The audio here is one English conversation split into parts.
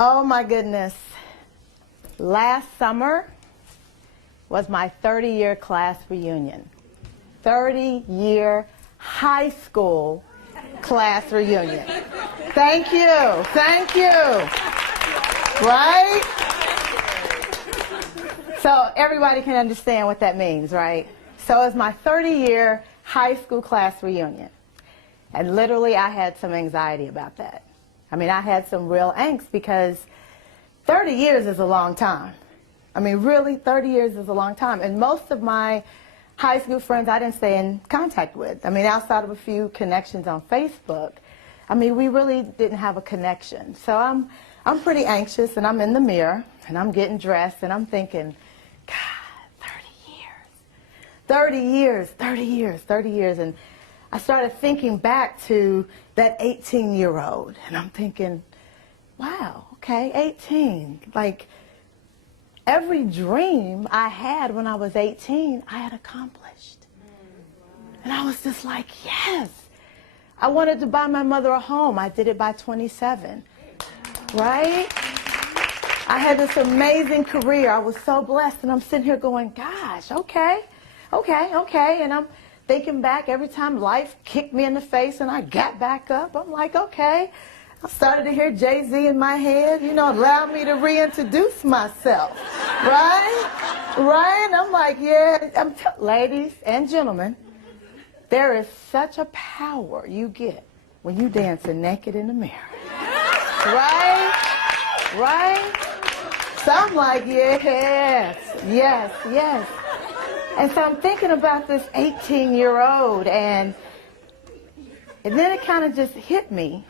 Oh my goodness. Last summer was my 30-year class reunion. 30-year high school class reunion. Thank you. Thank you. Right? So everybody can understand what that means, right? So it's my 30-year high school class reunion. And literally I had some anxiety about that. I mean, I had some real angst because 30 years is a long time. I mean, really, 30 years is a long time. And most of my high school friends I didn't stay in contact with. I mean, outside of a few connections on Facebook, I mean, we really didn't have a connection. So I'm pretty anxious, and I'm in the mirror, and I'm getting dressed, and I'm thinking, God, 30 years, 30 years, 30 years. And I started thinking back to that 18-year-old, and I'm thinking, wow, okay, 18. Like, every dream I had when I was 18, I had accomplished. And I was just like, yes. I wanted to buy my mother a home. I did it by 27, right? I had this amazing career. I was so blessed, and I'm sitting here going, gosh, okay. And I'm thinking back every time life kicked me in the face and I got back up. I'm like, okay. I started to hear Jay-Z in my head, you know, allow me to reintroduce myself, right? Right? I'm like, yeah, ladies and gentlemen, there is such a power you get when you dancing naked in the mirror. Right? Right? So I'm like, yes. And so I'm thinking about this 18-year-old, and then it kind of just hit me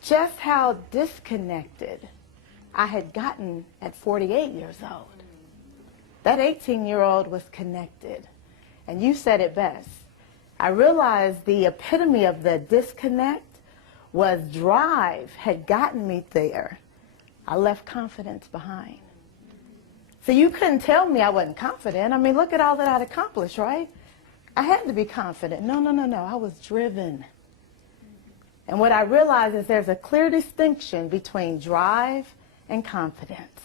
just how disconnected I had gotten at 48 years old. That 18-year-old was connected. And you said it best. I realized the epitome of the disconnect was drive had gotten me there. I left confidence behind. So you couldn't tell me I wasn't confident. I mean, look at all that I'd accomplished, right? I had to be confident. No. I was driven. And what I realized is there's a clear distinction between drive and confidence.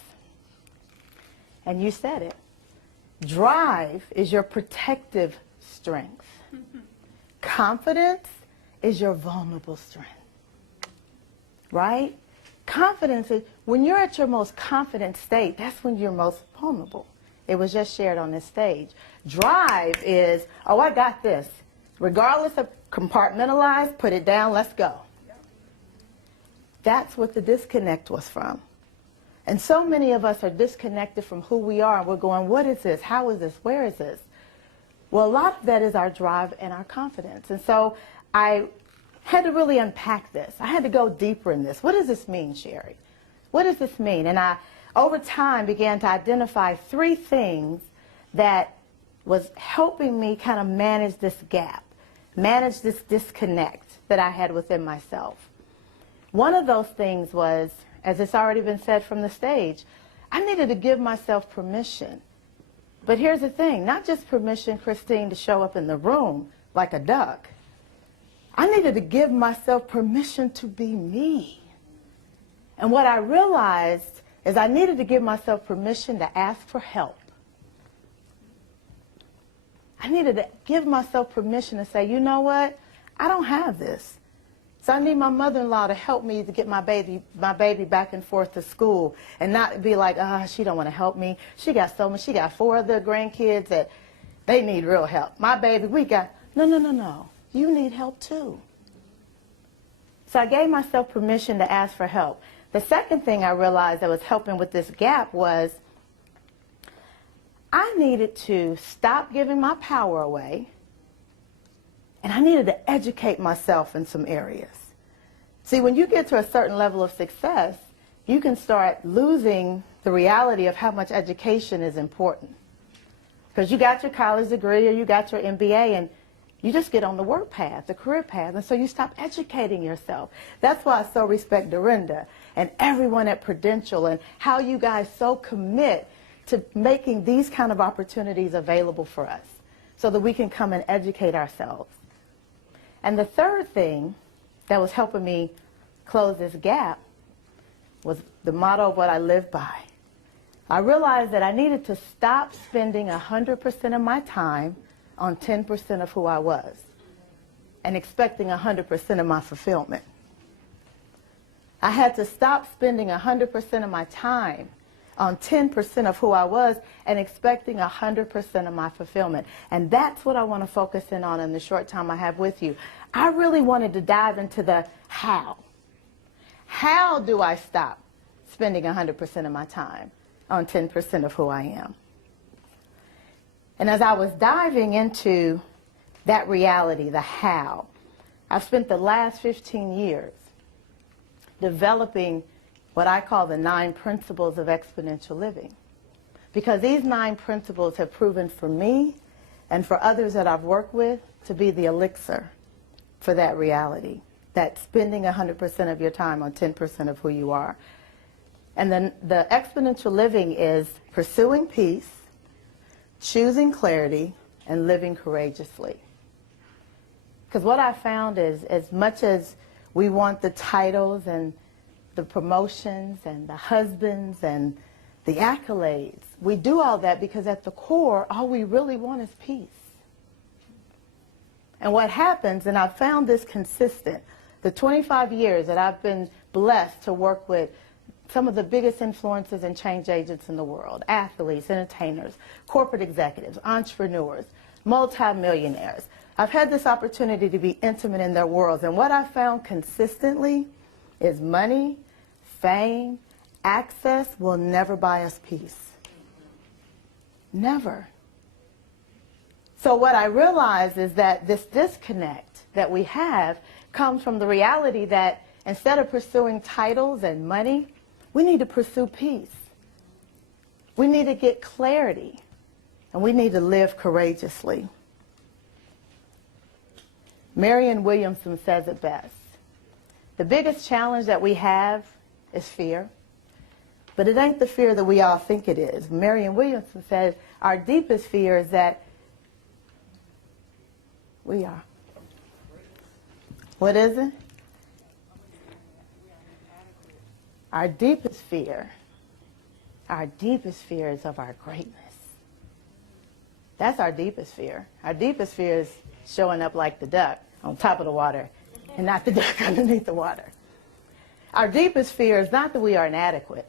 And you said it. Drive is your protective strength. Confidence is your vulnerable strength. Right? Confidence is, when you're at your most confident state, that's when you're most vulnerable. It was just shared on this stage. Drive is, oh, I got this. Regardless of compartmentalize, put it down, let's go. That's what the disconnect was from. And so many of us are disconnected from who we are, and we're going, what is this? How is this? Where is this? Well, a lot of that is our drive and our confidence. And so I had to really unpack this. I had to go deeper in this. What does this mean, Sheri? What does this mean? And I, over time, began to identify 3 things that was helping me kind of manage this gap, manage this disconnect that I had within myself. One of those things was, as it's already been said from the stage, I needed to give myself permission. But here's the thing, not just permission, Christine, to show up in the room like a duck. I needed to give myself permission to be me. And what I realized is I needed to give myself permission to ask for help. I needed to give myself permission to say, you know what? I don't have this. So I need my mother-in-law to help me to get my baby back and forth to school and not be like, she don't want to help me. She got 4 other grandkids that they need real help. My baby, no. You need help too. So I gave myself permission to ask for help. The second thing I realized that was helping with this gap was I needed to stop giving my power away, and I needed to educate myself in some areas. See, when you get to a certain level of success, you can start losing the reality of how much education is important. Because you got your college degree or you got your MBA, and you just get on the work path, the career path, and so you stop educating yourself. That's why I so respect Dorinda and everyone at Prudential and how you guys so commit to making these kind of opportunities available for us so that we can come and educate ourselves. And the third thing that was helping me close this gap was the motto of what I lived by. I realized that I needed to stop spending 100% of my time on 10% of who I was and expecting 100% of my fulfillment. I had to stop spending 100% of my time on 10% of who I was and expecting 100% of my fulfillment. And that's what I want to focus in on in the short time I have with you. I really wanted to dive into the how. How do I stop spending 100% of my time on 10% of who I am? And as I was diving into that reality, the how, I've spent the last 15 years developing what I call the 9 principles of exponential living. Because these 9 principles have proven for me and for others that I've worked with to be the elixir for that reality, that spending 100% of your time on 10% of who you are. And then the exponential living is pursuing peace, choosing clarity, and living courageously. Because what I found is, as much as we want the titles and the promotions and the husbands and the accolades, we do all that because at the core, all we really want is peace. And what happens, and I've found this consistent, the 25 years that I've been blessed to work with some of the biggest influencers and change agents in the world, athletes, entertainers, corporate executives, entrepreneurs, multimillionaires. I've had this opportunity to be intimate in their worlds, and what I found consistently is money, fame, access will never buy us peace. Never. So what I realized is that this disconnect that we have comes from the reality that instead of pursuing titles and money, we need to pursue peace. We need to get clarity, and we need to live courageously. Marianne Williamson says it best. The biggest challenge that we have is fear, but it ain't the fear that we all think it is. Marianne Williamson says our deepest fear is that we are. What is it? Our deepest fear is of our greatness. That's our deepest fear. Our deepest fear is showing up like the duck on top of the water and not the duck underneath the water. Our deepest fear is not that we are inadequate.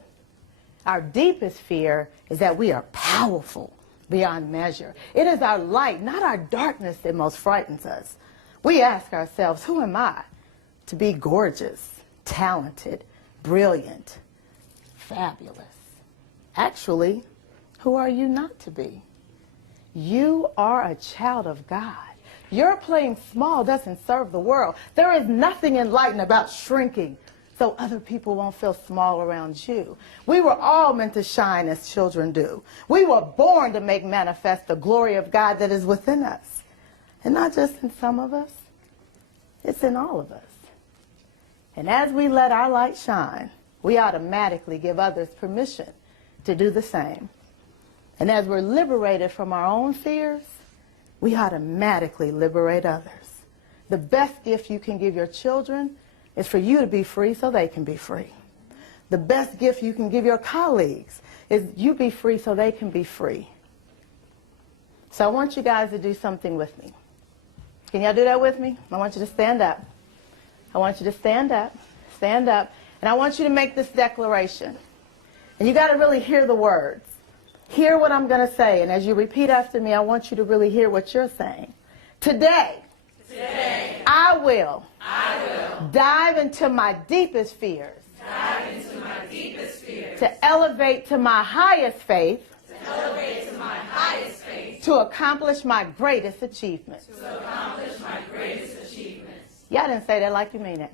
Our deepest fear is that we are powerful beyond measure. It is our light, not our darkness, that most frightens us. We ask ourselves, who am I to be gorgeous, talented, brilliant, fabulous? Actually, who are you not to be? You are a child of God. Your playing small doesn't serve the world. There is nothing enlightened about shrinking so other people won't feel small around you. We were all meant to shine as children do. We were born to make manifest the glory of God that is within us. And not just in some of us, it's in all of us. And as we let our light shine, we automatically give others permission to do the same. And as we're liberated from our own fears, we automatically liberate others. The best gift you can give your children is for you to be free so they can be free. The best gift you can give your colleagues is you be free so they can be free. So I want you guys to do something with me. Can y'all do that with me? I want you to stand up. I want you to stand up, and I want you to make this declaration. And you got to really hear the words. Hear what I'm going to say, and as you repeat after me, I want you to really hear what you're saying. Today, I will dive into my deepest fears. To elevate to my highest faith. To accomplish my greatest achievements. Y'all didn't say that like you mean it.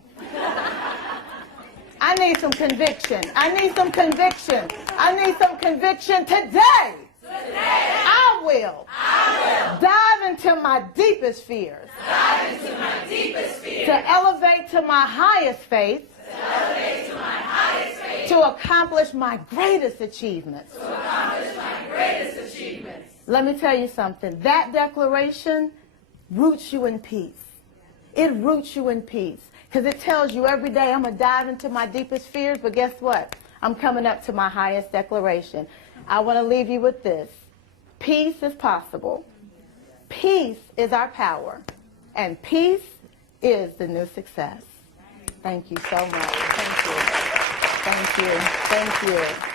I need some conviction. I need some conviction. I need some conviction today. I will dive into my deepest fears. To elevate to my highest faith. To accomplish my greatest achievements. Let me tell you something. That declaration roots you in peace. It roots you in peace. Because it tells you every day I'm going to dive into my deepest fears, but guess what? I'm coming up to my highest declaration. I want to leave you with this. Peace is possible. Peace is our power. And peace is the new success. Thank you so much. Thank you. Thank you. Thank you.